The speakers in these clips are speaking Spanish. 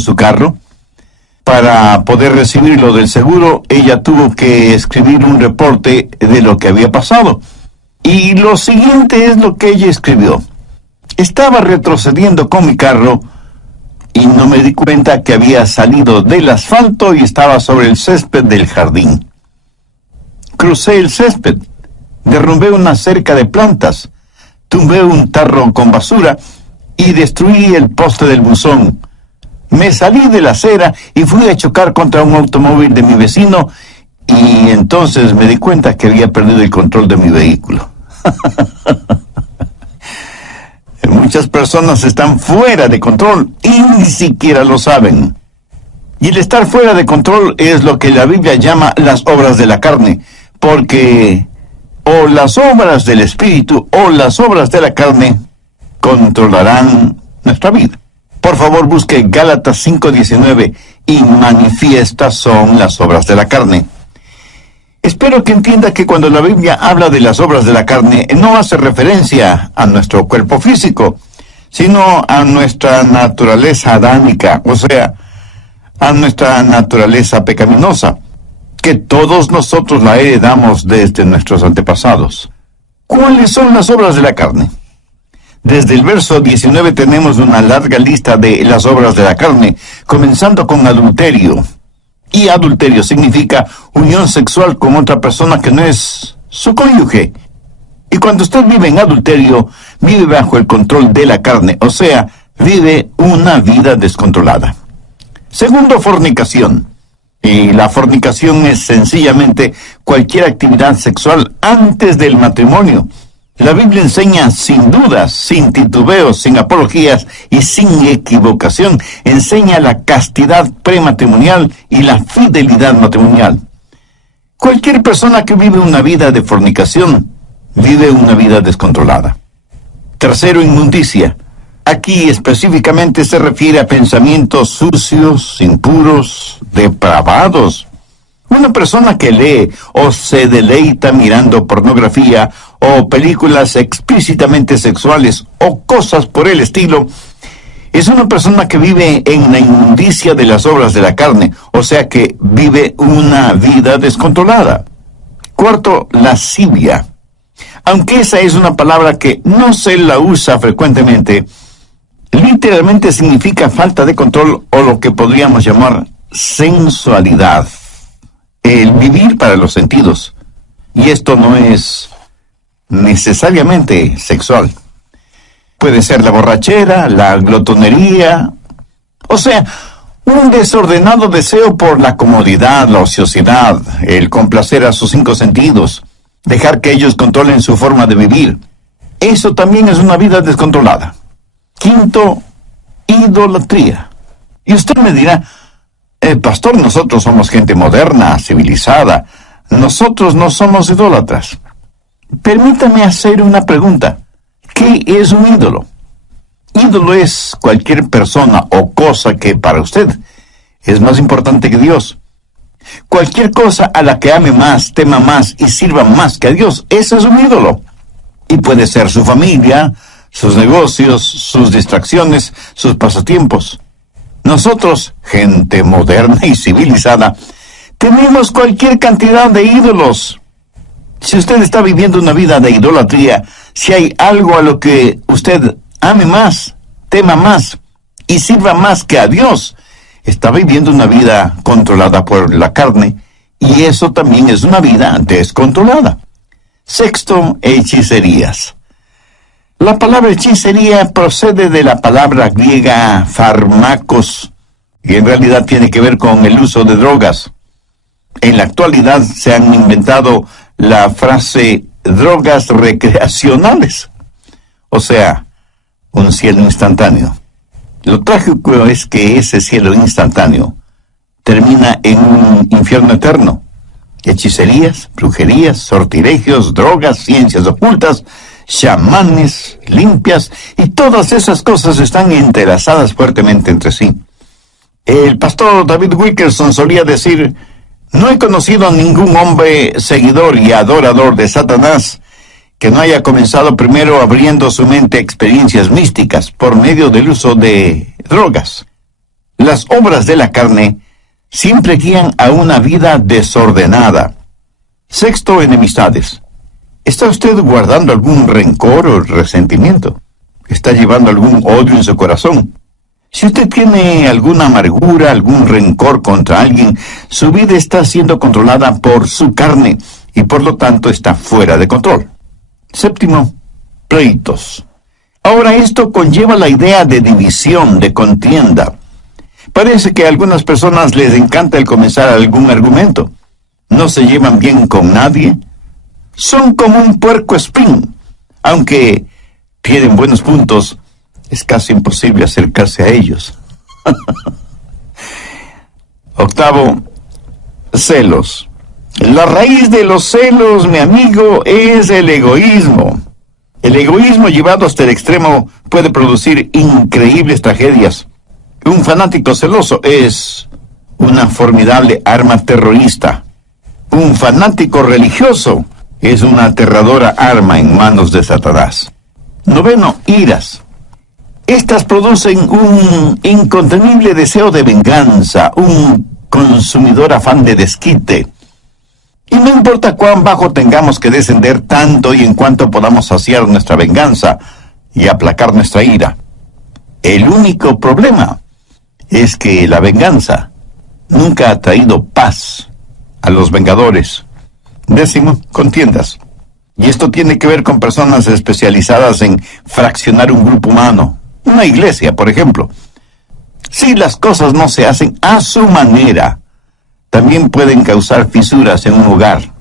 en su carro. Para poder recibirlo del seguro, ella tuvo que escribir un reporte de lo que había pasado. Y lo siguiente es lo que ella escribió. Estaba retrocediendo con mi carro y no me di cuenta que había salido del asfalto y estaba sobre el césped del jardín. Crucé el césped, derrumbé una cerca de plantas, tumbé un tarro con basura y destruí el poste del buzón. Me salí de la acera y fui a chocar contra un automóvil de mi vecino y entonces me di cuenta que había perdido el control de mi vehículo. Muchas personas están fuera de control y ni siquiera lo saben. Y el estar fuera de control es lo que la Biblia llama las obras de la carne, porque o las obras del Espíritu o las obras de la carne controlarán nuestra vida. Por favor, busque Gálatas 5:19 y manifiestas son las obras de la carne. Espero que entienda que cuando la Biblia habla de las obras de la carne, no hace referencia a nuestro cuerpo físico, sino a nuestra naturaleza adámica, o sea, a nuestra naturaleza pecaminosa, que todos nosotros la heredamos desde nuestros antepasados. ¿Cuáles son las obras de la carne? Desde el verso 19 tenemos una larga lista de las obras de la carne, comenzando con adulterio. Y adulterio significa unión sexual con otra persona que no es su cónyuge. Y cuando usted vive en adulterio, vive bajo el control de la carne, o sea, vive una vida descontrolada. Segundo, fornicación. Y la fornicación es sencillamente cualquier actividad sexual antes del matrimonio. La Biblia enseña sin dudas, sin titubeos, sin apologías y sin equivocación. Enseña la castidad prematrimonial y la fidelidad matrimonial. Cualquier persona que vive una vida de fornicación, vive una vida descontrolada. Tercero, inmundicia. Aquí específicamente se refiere a pensamientos sucios, impuros, depravados. Una persona que lee o se deleita mirando pornografía o películas explícitamente sexuales o cosas por el estilo, es una persona que vive en la inmundicia de las obras de la carne, o sea que vive una vida descontrolada. Cuarto, lascivia. Aunque esa es una palabra que no se la usa frecuentemente, literalmente significa falta de control o lo que podríamos llamar sensualidad. El vivir para los sentidos. Y esto no es necesariamente sexual. Puede ser la borrachera, la glotonería, o sea, un desordenado deseo por la comodidad, la ociosidad, el complacer a sus 5 sentidos, dejar que ellos controlen su forma de vivir. Eso también es una vida descontrolada. Quinto, idolatría. Y usted me dirá, pastor, nosotros somos gente moderna, civilizada. Nosotros no somos idólatras. Permítame hacer una pregunta. ¿Qué es un ídolo? Ídolo es cualquier persona o cosa que para usted es más importante que Dios. Cualquier cosa a la que ame más, tema más y sirva más que a Dios, eso es un ídolo. Y puede ser su familia, sus negocios, sus distracciones, sus pasatiempos. Nosotros, gente moderna y civilizada, tenemos cualquier cantidad de ídolos. Si usted está viviendo una vida de idolatría, si hay algo a lo que usted ame más, tema más y sirva más que a Dios, está viviendo una vida controlada por la carne, y eso también es una vida descontrolada. Sexto, hechicerías. La palabra hechicería procede de la palabra griega fármacos, y en realidad tiene que ver con el uso de drogas. En la actualidad se han inventado la frase drogas recreacionales, o sea, un cielo instantáneo. Lo trágico es que ese cielo instantáneo termina en un infierno eterno. Hechicerías, brujerías, sortilegios, drogas, ciencias ocultas, chamanes, limpias, y todas esas cosas están entrelazadas fuertemente entre sí. El pastor David Wilkerson solía decir: no he conocido a ningún hombre seguidor y adorador de Satanás que no haya comenzado primero abriendo su mente a experiencias místicas por medio del uso de drogas. Las obras de la carne siempre guían a una vida desordenada. Sexto, enemistades. ¿Está usted guardando algún rencor o resentimiento? ¿Está llevando algún odio en su corazón? Si usted tiene alguna amargura, algún rencor contra alguien, su vida está siendo controlada por su carne y por lo tanto está fuera de control. Séptimo, pleitos. Ahora esto conlleva la idea de división, de contienda. Parece que a algunas personas les encanta el comenzar algún argumento. No se llevan bien con nadie. Son como un puercoespín. Aunque tienen buenos puntos, es casi imposible acercarse a ellos. Octavo, celos. La raíz de los celos, mi amigo, es el egoísmo. El egoísmo llevado hasta el extremo puede producir increíbles tragedias. Un fanático celoso es una formidable arma terrorista. Un fanático religioso es una aterradora arma en manos de Satanás. Noveno, iras. Estas producen un incontenible deseo de venganza, un consumidor afán de desquite. Y no importa cuán bajo tengamos que descender tanto y en cuanto podamos saciar nuestra venganza y aplacar nuestra ira. El único problema es que la venganza nunca ha traído paz a los vengadores. Décimo, contiendas. Y esto tiene que ver con personas especializadas en fraccionar un grupo humano. Una iglesia, por ejemplo. Si las cosas no se hacen a su manera, también pueden causar fisuras en un hogar,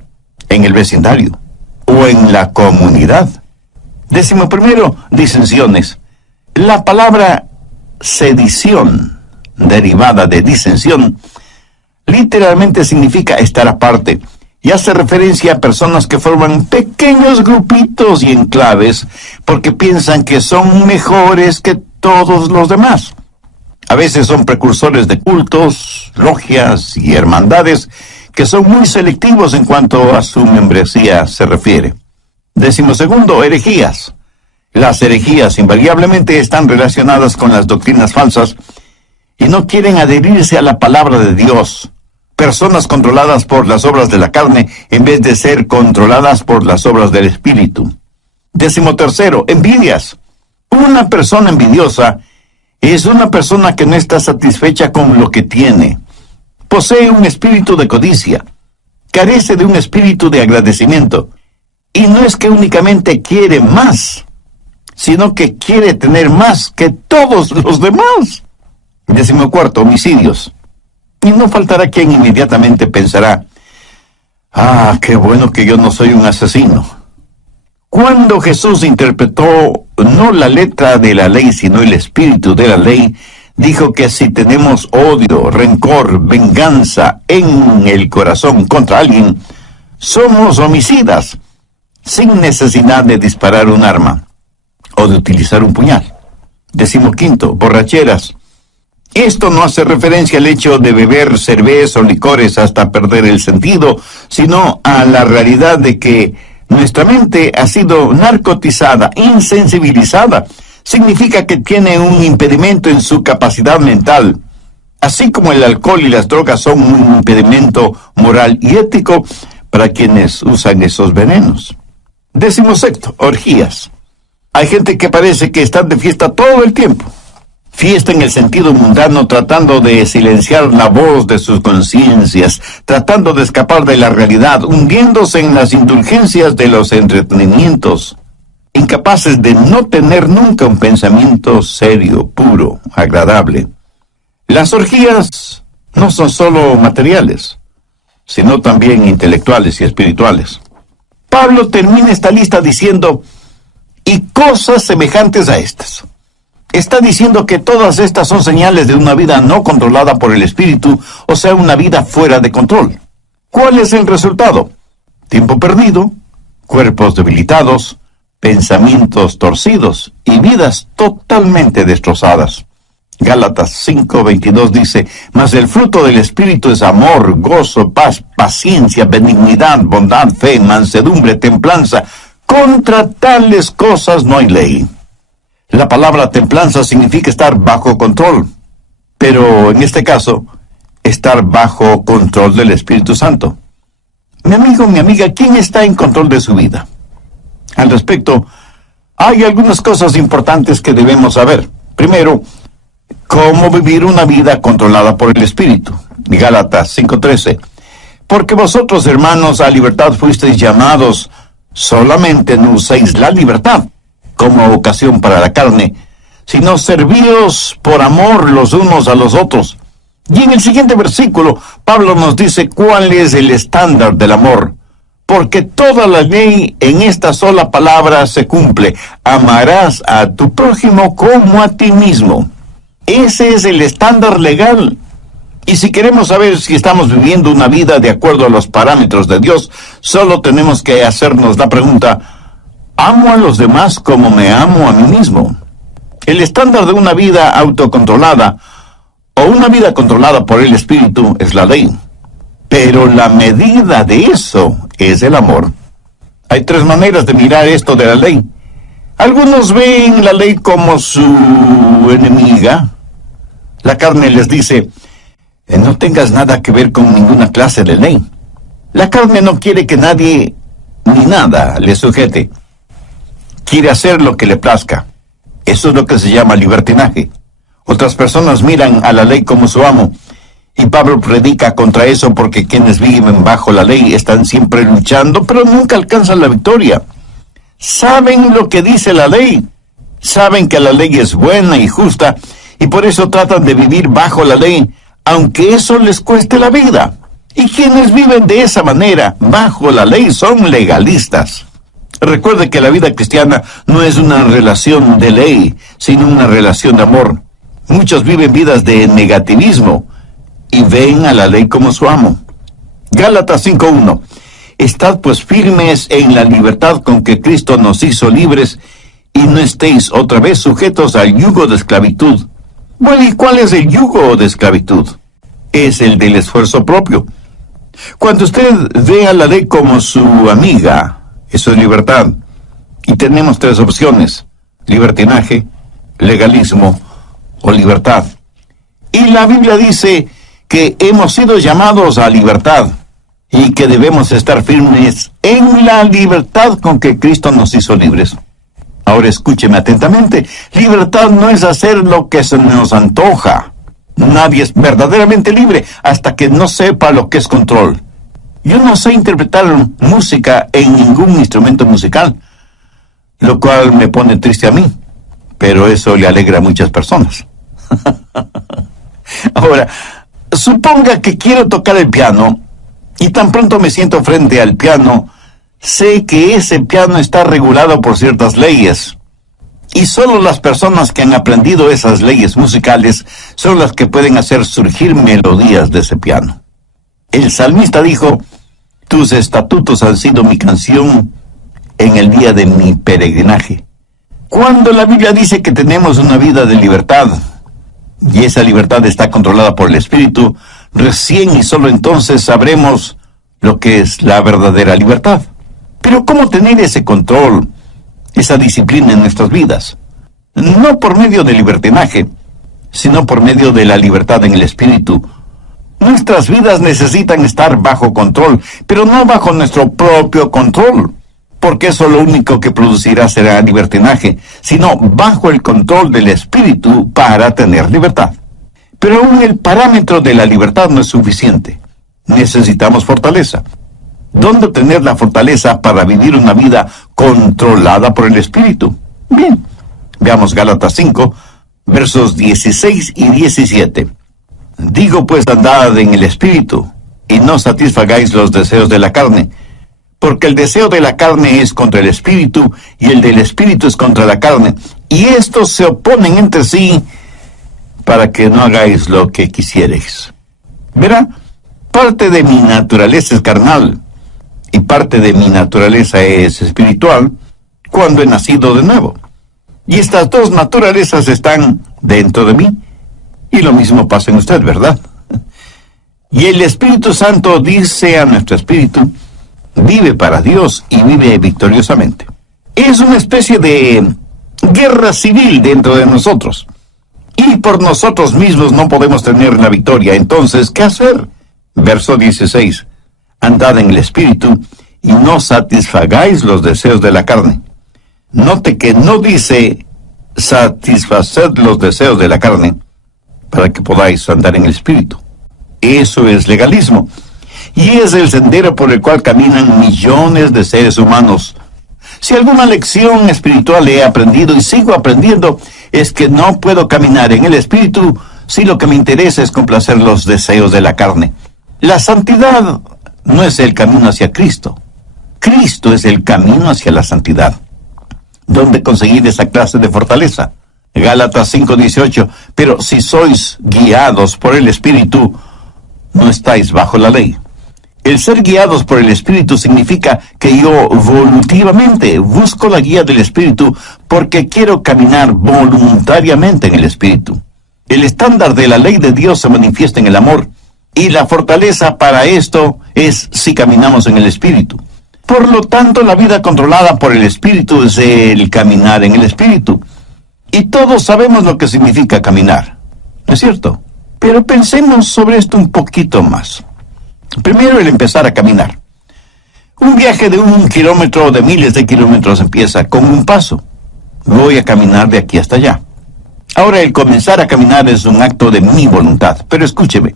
en el vecindario o en la comunidad. Décimo primero, disensiones. La palabra sedición, derivada de disensión, literalmente significa estar aparte y hace referencia a personas que forman pequeños grupitos y enclaves porque piensan que son mejores que todos los demás. A veces son precursores de cultos, logias y hermandades que son muy selectivos en cuanto a su membresía se refiere. Décimo segundo, herejías. Las herejías invariablemente están relacionadas con las doctrinas falsas y no quieren adherirse a la palabra de Dios. Personas controladas por las obras de la carne en vez de ser controladas por las obras del Espíritu. Décimo tercero, envidias. Una persona envidiosa es una persona que no está satisfecha con lo que tiene. Posee un espíritu de codicia. Carece de un espíritu de agradecimiento. Y no es que únicamente quiere más, sino que quiere tener más que todos los demás. Décimo cuarto, homicidios. Y no faltará quien inmediatamente pensará, qué bueno que yo no soy un asesino. Cuando Jesús interpretó no la letra de la ley, sino el espíritu de la ley, dijo que si tenemos odio, rencor, venganza en el corazón contra alguien, somos homicidas, sin necesidad de disparar un arma o de utilizar un puñal. Décimo quinto, borracheras. Esto no hace referencia al hecho de beber cerveza o licores hasta perder el sentido, sino a la realidad de que nuestra mente ha sido narcotizada, insensibilizada. Significa que tiene un impedimento en su capacidad mental. Así como el alcohol y las drogas son un impedimento moral y ético para quienes usan esos venenos. Décimo sexto, orgías. Hay gente que parece que están de fiesta todo el tiempo. Fiesta en el sentido mundano, tratando de silenciar la voz de sus conciencias, tratando de escapar de la realidad, hundiéndose en las indulgencias de los entretenimientos, incapaces de no tener nunca un pensamiento serio, puro, agradable. Las orgías no son solo materiales, sino también intelectuales y espirituales. Pablo termina esta lista diciendo, y cosas semejantes a estas. Está diciendo que todas estas son señales de una vida no controlada por el Espíritu, o sea, una vida fuera de control. ¿Cuál es el resultado? Tiempo perdido, cuerpos debilitados, pensamientos torcidos y vidas totalmente destrozadas. Gálatas 5:22 dice, mas el fruto del Espíritu es amor, gozo, paz, paciencia, benignidad, bondad, fe, mansedumbre, templanza. Contra tales cosas no hay ley. La palabra templanza significa estar bajo control. pero en este caso, estar bajo control del Espíritu Santo. Mi amigo, mi amiga, ¿quién está en control de su vida? Al respecto, hay algunas cosas importantes que debemos saber. Primero, cómo vivir una vida controlada por el Espíritu. Gálatas 5:13. Porque vosotros, hermanos, a libertad fuisteis llamados, solamente no uséis la libertad como ocasión para la carne, sino servíos por amor los unos a los otros. Y en el siguiente versículo, Pablo nos dice cuál es el estándar del amor. Porque toda la ley en esta sola palabra se cumple. Amarás a tu prójimo como a ti mismo. Ese es el estándar legal. Y si queremos saber si estamos viviendo una vida de acuerdo a los parámetros de Dios, solo tenemos que hacernos la pregunta, ¿amo a los demás como me amo a mí mismo? El estándar de una vida autocontrolada o una vida controlada por el Espíritu es la ley. Pero la medida de eso es el amor. Hay tres maneras de mirar esto de la ley. Algunos ven la ley como su enemiga. La carne les dice, no tengas nada que ver con ninguna clase de ley. La carne no quiere que nadie ni nada le sujete. Quiere hacer lo que le plazca. Eso es lo que se llama libertinaje. Otras personas miran a la ley como su amo. Y Pablo predica contra eso porque quienes viven bajo la ley están siempre luchando, pero nunca alcanzan la victoria. Saben lo que dice la ley. Saben que la ley es buena y justa, y por eso tratan de vivir bajo la ley, aunque eso les cueste la vida. Y quienes viven de esa manera, bajo la ley, son legalistas. Recuerde que la vida cristiana no es una relación de ley, sino una relación de amor. Muchos viven vidas de negativismo y ven a la ley como su amo. Gálatas 5:1. Estad pues firmes en la libertad con que Cristo nos hizo libres, y no estéis otra vez sujetos al yugo de esclavitud. Bueno, ¿y cuál es el yugo de esclavitud? Es el del esfuerzo propio. Cuando usted ve a la ley como su amiga, eso es libertad. Y tenemos tres opciones: libertinaje, legalismo o libertad. Y la Biblia dice que hemos sido llamados a libertad y que debemos estar firmes en la libertad con que Cristo nos hizo libres. Ahora escúcheme atentamente. Libertad no es hacer lo que se nos antoja. Nadie es verdaderamente libre hasta que no sepa lo que es control. Yo no sé interpretar música en ningún instrumento musical, lo cual me pone triste a mí, pero eso le alegra a muchas personas. Ahora, suponga que quiero tocar el piano y tan pronto me siento frente al piano, sé que ese piano está regulado por ciertas leyes. Y solo las personas que han aprendido esas leyes musicales son las que pueden hacer surgir melodías de ese piano. El salmista dijo, tus estatutos han sido mi canción en el día de mi peregrinaje. Cuando la Biblia dice que tenemos una vida de libertad, y esa libertad está controlada por el Espíritu, recién y solo entonces sabremos lo que es la verdadera libertad. Pero ¿cómo tener ese control, esa disciplina en nuestras vidas? No por medio del libertinaje, sino por medio de la libertad en el Espíritu. Nuestras vidas necesitan estar bajo control, pero no bajo nuestro propio control, porque eso lo único que producirá será libertinaje, sino bajo el control del Espíritu para tener libertad. Pero aún el parámetro de la libertad no es suficiente. Necesitamos fortaleza. ¿Dónde tener la fortaleza para vivir una vida controlada por el Espíritu? Bien, veamos Gálatas 5, versos 16 y 17. Digo pues, andad en el Espíritu, y no satisfagáis los deseos de la carne, porque el deseo de la carne es contra el Espíritu, y el del Espíritu es contra la carne, y estos se oponen entre sí, para que no hagáis lo que quisierais. Verá, parte de mi naturaleza es carnal, y parte de mi naturaleza es espiritual, cuando he nacido de nuevo. Y estas dos naturalezas están dentro de mí, y lo mismo pasa en usted, ¿verdad? Y el Espíritu Santo dice a nuestro espíritu, vive para Dios y vive victoriosamente. Es una especie de guerra civil dentro de nosotros. y por nosotros mismos no podemos tener la victoria. Entonces, ¿qué hacer? Verso 16. Andad en el Espíritu y no satisfagáis los deseos de la carne. Note que no dice satisfaced los deseos de la carne para que podáis andar en el Espíritu. Eso es legalismo. Y es el sendero por el cual caminan millones de seres humanos. Si alguna lección espiritual he aprendido y sigo aprendiendo, es que no puedo caminar en el Espíritu si lo que me interesa es complacer los deseos de la carne. La santidad no es el camino hacia Cristo. Cristo es el camino hacia la santidad. ¿Dónde conseguir esa clase de fortaleza? Gálatas 5:18. Pero si sois guiados por el Espíritu, no estáis bajo la ley. El ser guiados por el Espíritu significa que yo voluntariamente busco la guía del Espíritu porque quiero caminar voluntariamente en el Espíritu. El estándar de la ley de Dios se manifiesta en el amor, y la fortaleza para esto es si caminamos en el Espíritu. Por lo tanto, la vida controlada por el Espíritu es el caminar en el Espíritu. Y todos sabemos lo que significa caminar, ¿no es cierto? Pero pensemos sobre esto un poquito más. Primero, el empezar a caminar. Un viaje de 1 kilómetro o de miles de kilómetros empieza con un paso. Voy a caminar de aquí hasta allá. Ahora, el comenzar a caminar es un acto de mi voluntad. Pero escúcheme,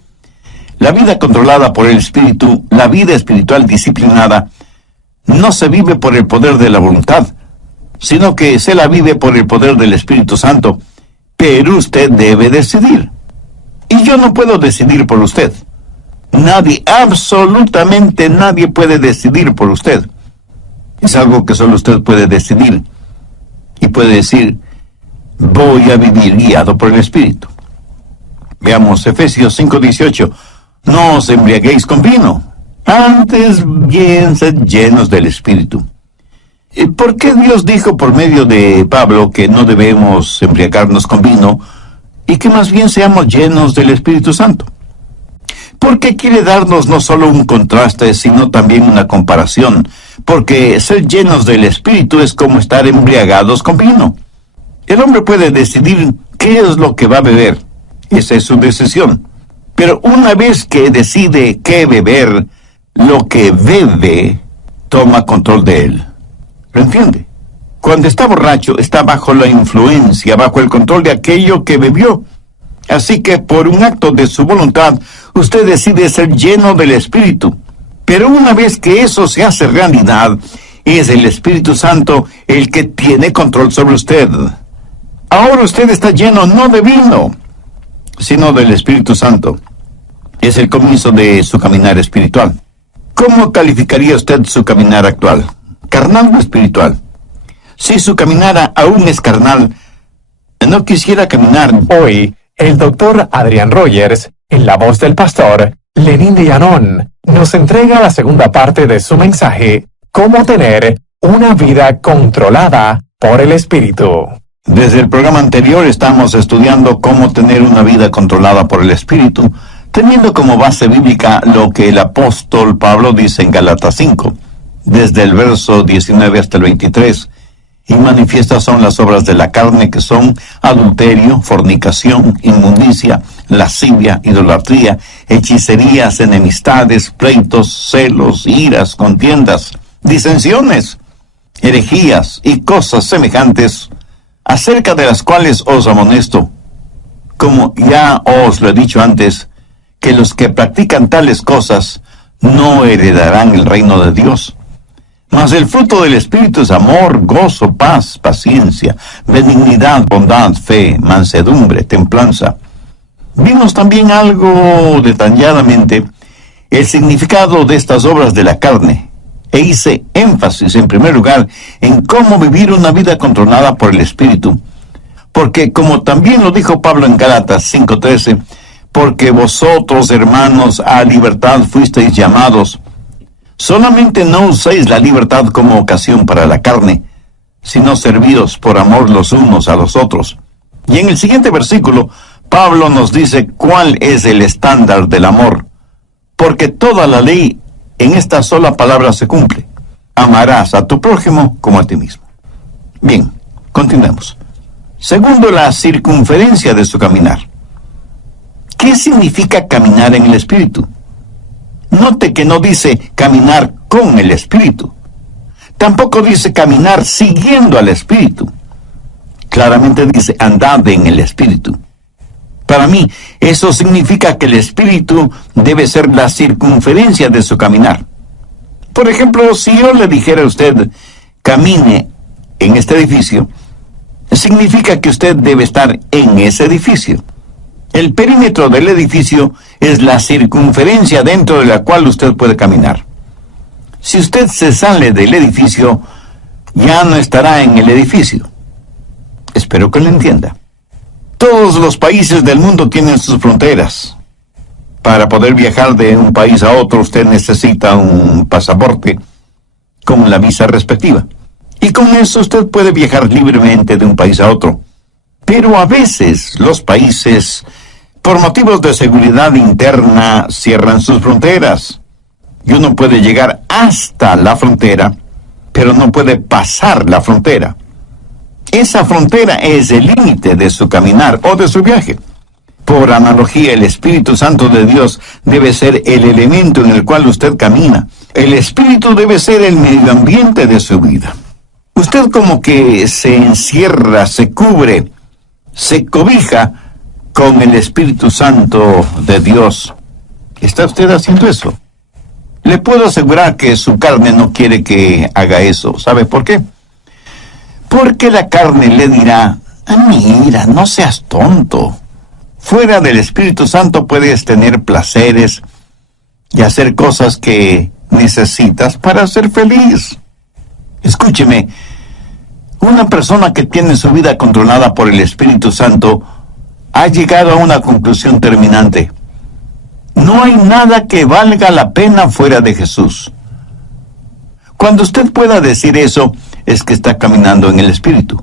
la vida controlada por el Espíritu, la vida espiritual disciplinada, no se vive por el poder de la voluntad, sino que se la vive por el poder del Espíritu Santo. Pero usted debe decidir. Y yo no puedo decidir por usted. Nadie, absolutamente nadie puede decidir por usted. Es algo que solo usted puede decidir. Y puede decir, voy a vivir guiado por el Espíritu. Veamos Efesios 5:18. No os embriaguéis con vino, antes bien sed llenos del Espíritu. ¿Por qué Dios dijo por medio de Pablo que no debemos embriagarnos con vino y que más bien seamos llenos del Espíritu Santo? Porque quiere darnos no solo un contraste, sino también una comparación. Porque ser llenos del Espíritu es como estar embriagados con vino. El hombre puede decidir qué es lo que va a beber. Esa es su decisión. Pero una vez que decide qué beber, lo que bebe toma control de él. ¿Lo entiende? Cuando está borracho, está bajo la influencia, bajo el control de aquello que bebió. Así que por un acto de su voluntad, usted decide ser lleno del Espíritu. Pero una vez que eso se hace realidad, es el Espíritu Santo el que tiene control sobre usted. Ahora usted está lleno no de vino, sino del Espíritu Santo. Es el comienzo de su caminar espiritual. ¿Cómo calificaría usted su caminar actual? ¿Carnal o espiritual? Si su caminar aún es carnal, no quisiera caminar. Hoy, el doctor Adrian Rogers, en la voz del pastor Lenín de Llanón, nos entrega la segunda parte de su mensaje, Cómo tener una vida controlada por el Espíritu. Desde el programa anterior estamos estudiando cómo tener una vida controlada por el Espíritu, teniendo como base bíblica lo que el apóstol Pablo dice en Gálatas 5, desde el verso 19 hasta el 23. Y manifiestas son las obras de la carne, que son adulterio, fornicación, inmundicia, lascivia, idolatría, hechicerías, enemistades, pleitos, celos, iras, contiendas, disensiones, herejías y cosas semejantes, acerca de las cuales os amonesto, como ya os lo he dicho antes, que los que practican tales cosas no heredarán el reino de Dios. Mas el fruto del Espíritu es amor, gozo, paz, paciencia, benignidad, bondad, fe, mansedumbre, templanza. Vimos también algo detalladamente el significado de estas obras de la carne, e hice énfasis en primer lugar en cómo vivir una vida controlada por el Espíritu, porque como también lo dijo Pablo en Gálatas 5:13, porque vosotros, hermanos, a libertad fuisteis llamados. Solamente no uséis la libertad como ocasión para la carne, sino servíos por amor los unos a los otros. Y en el siguiente versículo, Pablo nos dice cuál es el estándar del amor, porque toda la ley en esta sola palabra se cumple: amarás a tu prójimo como a ti mismo. Bien, continuemos. Segundo, la circunferencia de su caminar. ¿Qué significa caminar en el Espíritu? Note que no dice caminar con el Espíritu. Tampoco dice caminar siguiendo al Espíritu. Claramente dice andad en el Espíritu. Para mí, eso significa que el Espíritu debe ser la circunferencia de su caminar. Por ejemplo, si yo le dijera a usted, camine en este edificio, significa que usted debe estar en ese edificio. El perímetro del edificio es la circunferencia dentro de la cual usted puede caminar. Si usted se sale del edificio, ya no estará en el edificio. Espero que lo entienda. Todos los países del mundo tienen sus fronteras. Para poder viajar de un país a otro, usted necesita un pasaporte con la visa respectiva. Y con eso usted puede viajar libremente de un país a otro. Pero a veces los países, por motivos de seguridad interna, cierran sus fronteras. Y uno puede llegar hasta la frontera, pero no puede pasar la frontera. Esa frontera es el límite de su caminar o de su viaje. Por analogía, el Espíritu Santo de Dios debe ser el elemento en el cual usted camina. El Espíritu debe ser el medio ambiente de su vida. Usted como que se encierra, se cubre, se cobija con el Espíritu Santo de Dios. ¿Está usted haciendo eso? Le puedo asegurar que su carne no quiere que haga eso. ¿Sabe por qué? Porque la carne le dirá, mira, no seas tonto. Fuera del Espíritu Santo puedes tener placeres y hacer cosas que necesitas para ser feliz. Escúcheme, una persona que tiene su vida controlada por el Espíritu Santo ha llegado a una conclusión terminante. No hay nada que valga la pena fuera de Jesús. Cuando usted pueda decir eso, es que está caminando en el Espíritu.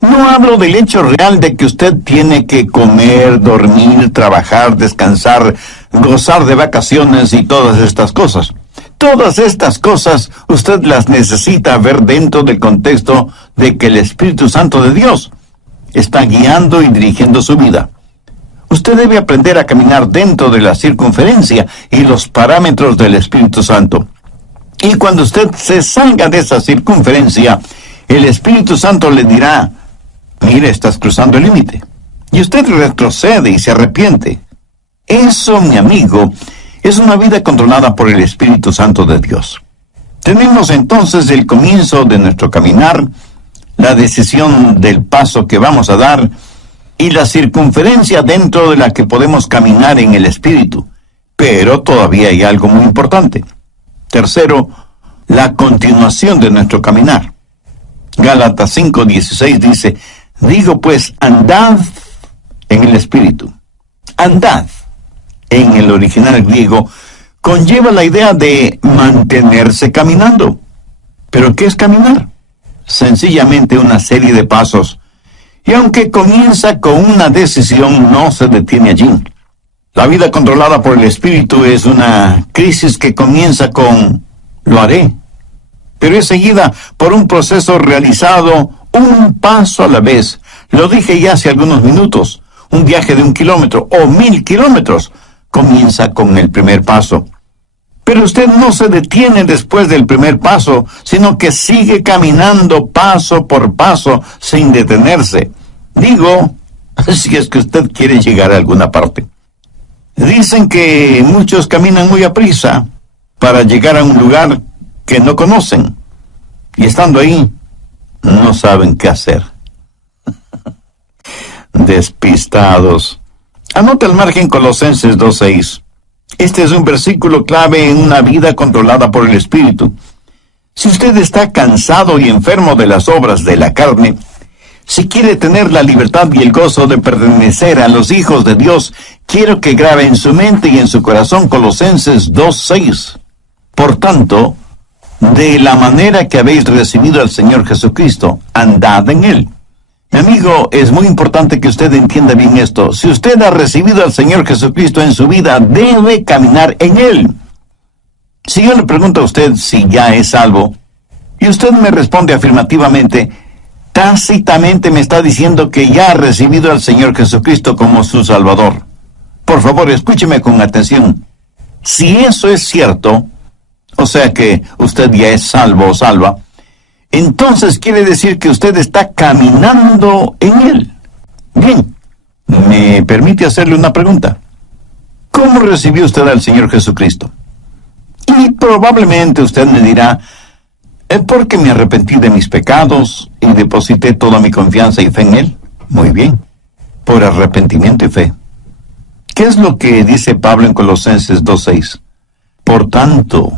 No hablo del hecho real de que usted tiene que comer, dormir, trabajar, descansar, gozar de vacaciones y todas estas cosas. Todas estas cosas usted las necesita ver dentro del contexto de que el Espíritu Santo de Dios está guiando y dirigiendo su vida. Usted debe aprender a caminar dentro de la circunferencia y los parámetros del Espíritu Santo. Y cuando usted se salga de esa circunferencia, el Espíritu Santo le dirá, mire, estás cruzando el límite. Y usted retrocede y se arrepiente. Eso, mi amigo, es una vida controlada por el Espíritu Santo de Dios. Tenemos entonces el comienzo de nuestro caminar, la decisión del paso que vamos a dar y la circunferencia dentro de la que podemos caminar en el Espíritu. Pero todavía hay algo muy importante. Tercero, la continuación de nuestro caminar. Gálatas 5:16 dice, digo pues, andad en el Espíritu. Andad, en el original griego, conlleva la idea de mantenerse caminando. ¿Pero qué es caminar? Sencillamente una serie de pasos. Y aunque comienza con una decisión, no se detiene allí. La vida controlada por el Espíritu es una crisis que comienza con lo haré, pero es seguida por un proceso realizado un paso a la vez. Lo dije ya hace algunos minutos. Un viaje de 1 kilómetro o 1000 kilómetros comienza con el primer paso. Pero usted no se detiene después del primer paso, sino que sigue caminando paso por paso sin detenerse. Digo, si es que usted quiere llegar a alguna parte. Dicen que muchos caminan muy aprisa para llegar a un lugar que no conocen. Y estando ahí, no saben qué hacer. Despistados. Anota al margen Colosenses 2:6. Este es un versículo clave en una vida controlada por el Espíritu. Si usted está cansado y enfermo de las obras de la carne, si quiere tener la libertad y el gozo de pertenecer a los hijos de Dios, quiero que grabe en su mente y en su corazón Colosenses 2:6. Por tanto, de la manera que habéis recibido al Señor Jesucristo, andad en Él. Mi amigo, es muy importante que usted entienda bien esto. Si usted ha recibido al Señor Jesucristo en su vida, debe caminar en Él. Si yo le pregunto a usted si ya es salvo, y usted me responde afirmativamente, tácitamente me está diciendo que ya ha recibido al Señor Jesucristo como su Salvador. Por favor, escúcheme con atención. Si eso es cierto, o sea que usted ya es salvo o salva, entonces quiere decir que usted está caminando en Él. Bien, ¿me permite hacerle una pregunta? ¿Cómo recibió usted al Señor Jesucristo? Y probablemente usted me dirá, porque me arrepentí de mis pecados y deposité toda mi confianza y fe en Él. Muy bien, por arrepentimiento y fe. ¿Qué es lo que dice Pablo en Colosenses 2:6? Por tanto,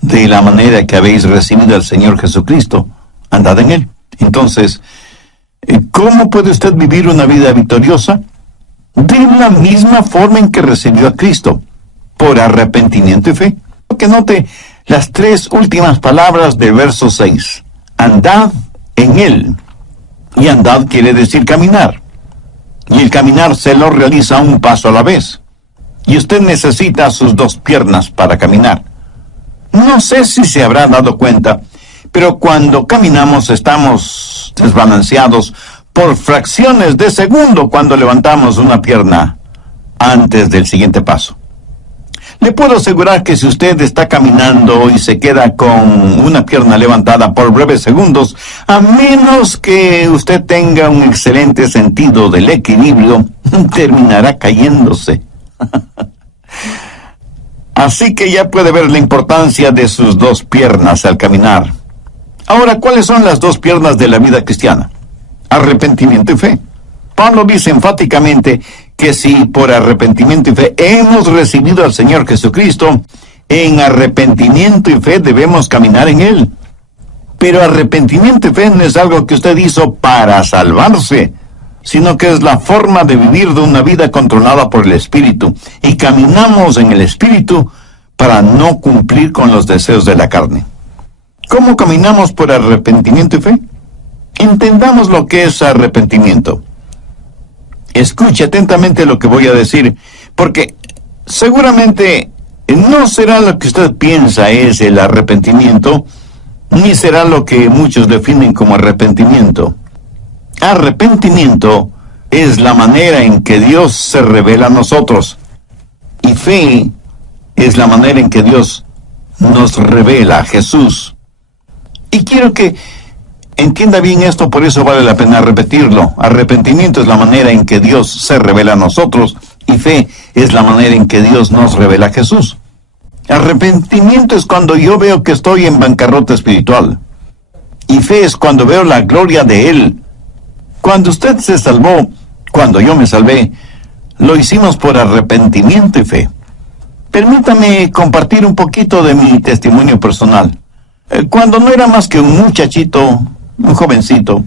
de la manera que habéis recibido al Señor Jesucristo, andad en Él. Entonces, ¿cómo puede usted vivir una vida victoriosa? De la misma forma en que recibió a Cristo, por arrepentimiento y fe. Que note las tres últimas palabras del verso 6. Andad en Él. Y andad quiere decir caminar. Y el caminar se lo realiza un paso a la vez. Y usted necesita sus dos piernas para caminar. No sé si se habrá dado cuenta, pero cuando caminamos estamos desbalanceados por fracciones de segundo cuando levantamos una pierna antes del siguiente paso. Le puedo asegurar que si usted está caminando y se queda con una pierna levantada por breves segundos, a menos que usted tenga un excelente sentido del equilibrio, terminará cayéndose. Así que ya puede ver la importancia de sus dos piernas al caminar. Ahora, ¿cuáles son las dos piernas de la vida cristiana? Arrepentimiento y fe. Pablo dice enfáticamente que si por arrepentimiento y fe hemos recibido al Señor Jesucristo, en arrepentimiento y fe debemos caminar en Él. Pero arrepentimiento y fe no es algo que usted hizo para salvarse, sino que es la forma de vivir de una vida controlada por el Espíritu. Y caminamos en el Espíritu para no cumplir con los deseos de la carne. ¿Cómo caminamos por arrepentimiento y fe? Entendamos lo que es arrepentimiento. Escuche atentamente lo que voy a decir, porque seguramente no será lo que usted piensa es el arrepentimiento, ni será lo que muchos definen como arrepentimiento. Arrepentimiento es la manera en que Dios se revela a nosotros, y fe es la manera en que Dios nos revela a Jesús. Y quiero que entienda bien esto, por eso vale la pena repetirlo. Arrepentimiento es la manera en que Dios se revela a nosotros, y fe es la manera en que Dios nos revela a Jesús. Arrepentimiento es cuando yo veo que estoy en bancarrota espiritual, y fe es cuando veo la gloria de Él. Cuando usted se salvó, cuando yo me salvé, lo hicimos por arrepentimiento y fe. Permítame compartir un poquito de mi testimonio personal. Cuando no era más que un muchachito, un jovencito,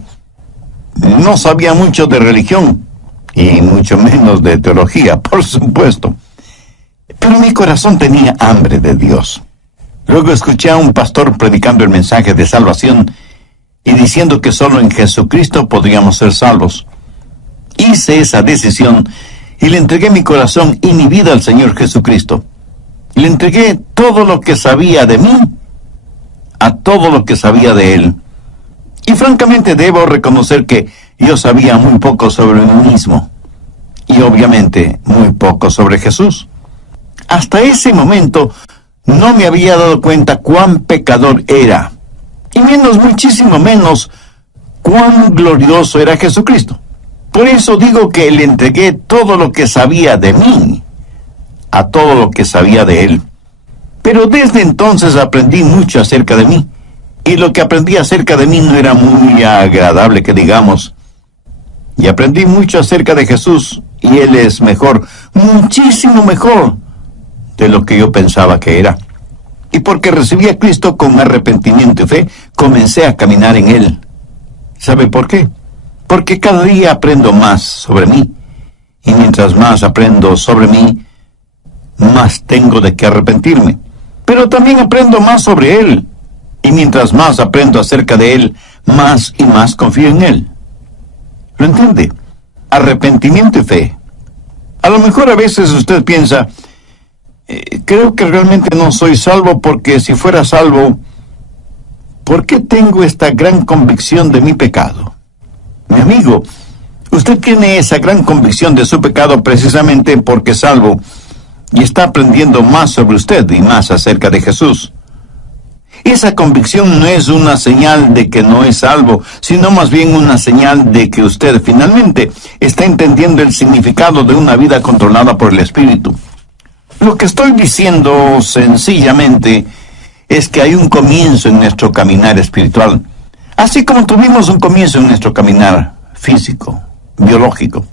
no sabía mucho de religión, y mucho menos de teología, por supuesto. Pero mi corazón tenía hambre de Dios. Luego escuché a un pastor predicando el mensaje de salvación y diciendo que solo en Jesucristo podríamos ser salvos. Hice esa decisión y le entregué mi corazón y mi vida al Señor Jesucristo. Le entregué todo lo que sabía de mí a todo lo que sabía de Él. Y francamente debo reconocer que yo sabía muy poco sobre mí mismo. Y obviamente muy poco sobre Jesús. Hasta ese momento no me había dado cuenta cuán pecador era. Y muchísimo menos, cuán glorioso era Jesucristo. Por eso digo que le entregué todo lo que sabía de mí a todo lo que sabía de Él. Pero desde entonces aprendí mucho acerca de mí. Y lo que aprendí acerca de mí no era muy agradable, que digamos. Y aprendí mucho acerca de Jesús, y Él es mejor, muchísimo mejor de lo que yo pensaba que era. Y porque recibí a Cristo con arrepentimiento y fe, comencé a caminar en Él. ¿Sabe por qué? Porque cada día aprendo más sobre mí. Y mientras más aprendo sobre mí, más tengo de qué arrepentirme. Pero también aprendo más sobre Él. Y mientras más aprendo acerca de Él, más y más confío en Él. ¿Lo entiende? Arrepentimiento y fe. A lo mejor a veces usted piensa, creo que realmente no soy salvo, porque si fuera salvo, ¿por qué tengo esta gran convicción de mi pecado? Mi amigo, usted tiene esa gran convicción de su pecado precisamente porque es salvo y está aprendiendo más sobre usted y más acerca de Jesús. Esa convicción no es una señal de que no es salvo, sino más bien una señal de que usted finalmente está entendiendo el significado de una vida controlada por el Espíritu. Lo que estoy diciendo sencillamente es que hay un comienzo en nuestro caminar espiritual, así como tuvimos un comienzo en nuestro caminar físico, biológico.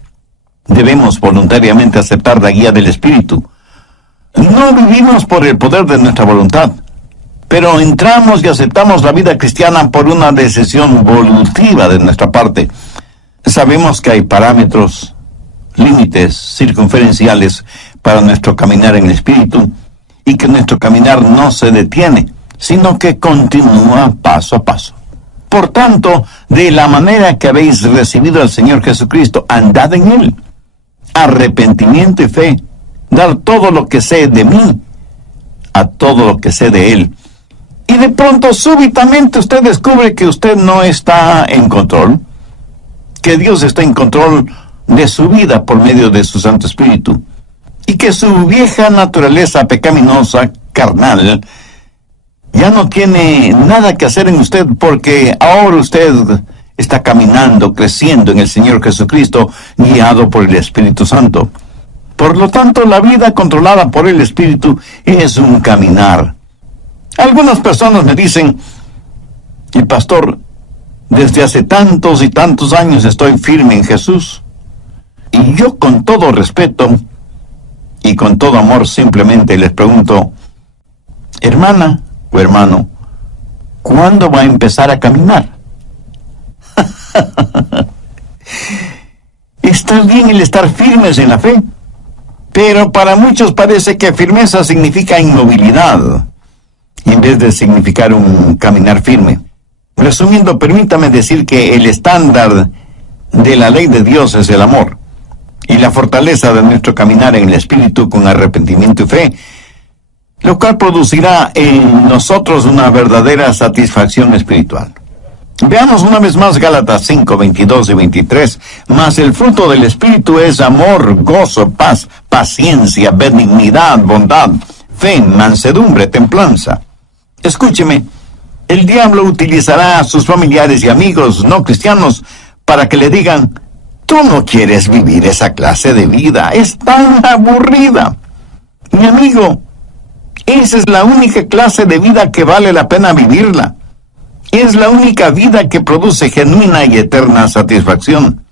Debemos voluntariamente aceptar la guía del Espíritu. No vivimos por el poder de nuestra voluntad, pero entramos y aceptamos la vida cristiana por una decisión volutiva de nuestra parte. Sabemos que hay parámetros, límites circunferenciales para nuestro caminar en el Espíritu, y que nuestro caminar no se detiene, sino que continúa paso a paso. Por tanto, de la manera que habéis recibido al Señor Jesucristo, andad en Él. Arrepentimiento y fe. Dar todo lo que sé de mí a todo lo que sé de Él. Y de pronto, súbitamente, usted descubre que usted no está en control, que Dios está en control de su vida por medio de su Santo Espíritu, y que su vieja naturaleza pecaminosa, carnal, ya no tiene nada que hacer en usted, porque ahora usted está caminando, creciendo en el Señor Jesucristo, guiado por el Espíritu Santo. Por lo tanto, la vida controlada por el Espíritu es un caminar. Algunas personas me dicen, el pastor, desde hace tantos y tantos años estoy firme en Jesús. Y yo, con todo respeto y con todo amor, simplemente les pregunto, hermana o hermano, ¿cuándo va a empezar a caminar? Está bien el estar firmes en la fe, pero para muchos parece que firmeza significa inmovilidad, en vez de significar un caminar firme. Resumiendo, permítame decir que el estándar de la ley de Dios es el amor, y la fortaleza de nuestro caminar en el Espíritu con arrepentimiento y fe, lo cual producirá en nosotros una verdadera satisfacción espiritual. Veamos una vez más Gálatas 5, 22 y 23. Mas el fruto del Espíritu es amor, gozo, paz, paciencia, benignidad, bondad, fe, mansedumbre, templanza. Escúcheme, el diablo utilizará a sus familiares y amigos no cristianos para que le digan, tú no quieres vivir esa clase de vida, es tan aburrida. Mi amigo, esa es la única clase de vida que vale la pena vivirla. Es la única vida que produce genuina y eterna satisfacción.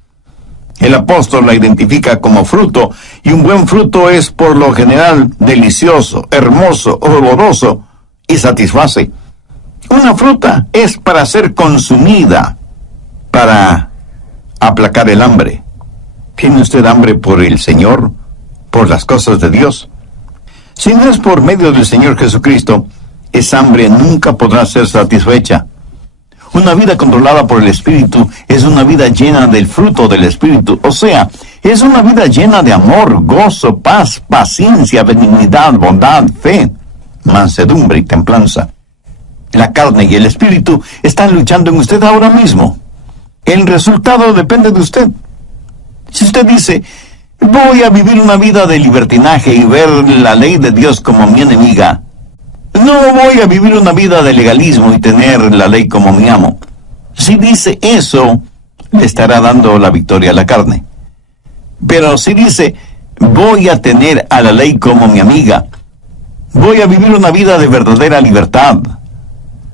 El apóstol la identifica como fruto, y un buen fruto es por lo general delicioso, hermoso, oloroso y satisface. Una fruta es para ser consumida, para aplacar el hambre. ¿Tiene usted hambre por el Señor, por las cosas de Dios? Si no es por medio del Señor Jesucristo, esa hambre nunca podrá ser satisfecha. Una vida controlada por el Espíritu es una vida llena del fruto del Espíritu, o sea, es una vida llena de amor, gozo, paz, paciencia, benignidad, bondad, fe, mansedumbre y templanza. La carne y el Espíritu están luchando en usted ahora mismo. El resultado depende de usted. Si usted dice, voy a vivir una vida de libertinaje y ver la ley de Dios como mi enemiga, no voy a vivir una vida de legalismo y tener la ley como mi amo. Si dice eso, le estará dando la victoria a la carne. Pero si dice, voy a tener a la ley como mi amiga, voy a vivir una vida de verdadera libertad,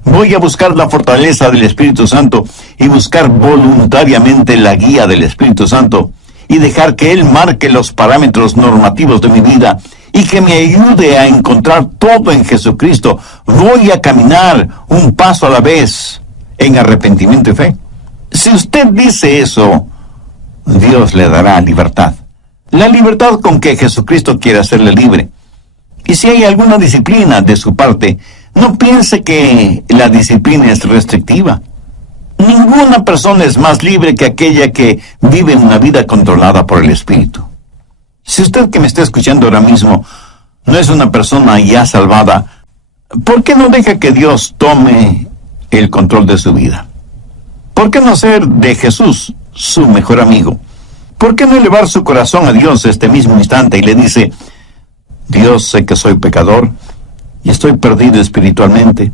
voy a buscar la fortaleza del Espíritu Santo y buscar voluntariamente la guía del Espíritu Santo y dejar que Él marque los parámetros normativos de mi vida y que me ayude a encontrar todo en Jesucristo, voy a caminar un paso a la vez en arrepentimiento y fe. Si usted dice eso, Dios le dará libertad. La libertad con que Jesucristo quiere hacerle libre. Y si hay alguna disciplina de su parte, no piense que la disciplina es restrictiva. Ninguna persona es más libre que aquella que vive una vida controlada por el Espíritu. Si usted que me está escuchando ahora mismo no es una persona ya salvada, ¿por qué no deja que Dios tome el control de su vida? ¿Por qué no hacer de Jesús su mejor amigo. ¿Por qué no elevar su corazón a Dios este mismo instante y le dice: Dios, sé que soy pecador y estoy perdido espiritualmente.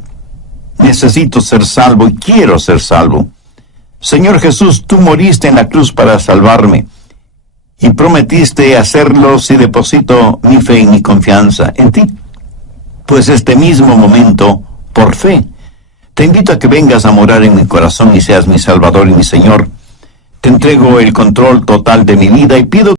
Necesito ser salvo y quiero ser salvo. Señor Jesús, tú moriste en la cruz para salvarme y prometiste hacerlo si deposito mi fe y mi confianza en ti. Pues este mismo momento, por fe, te invito a que vengas a morar en mi corazón y seas mi Salvador y mi Señor. Te entrego el control total de mi vida y pido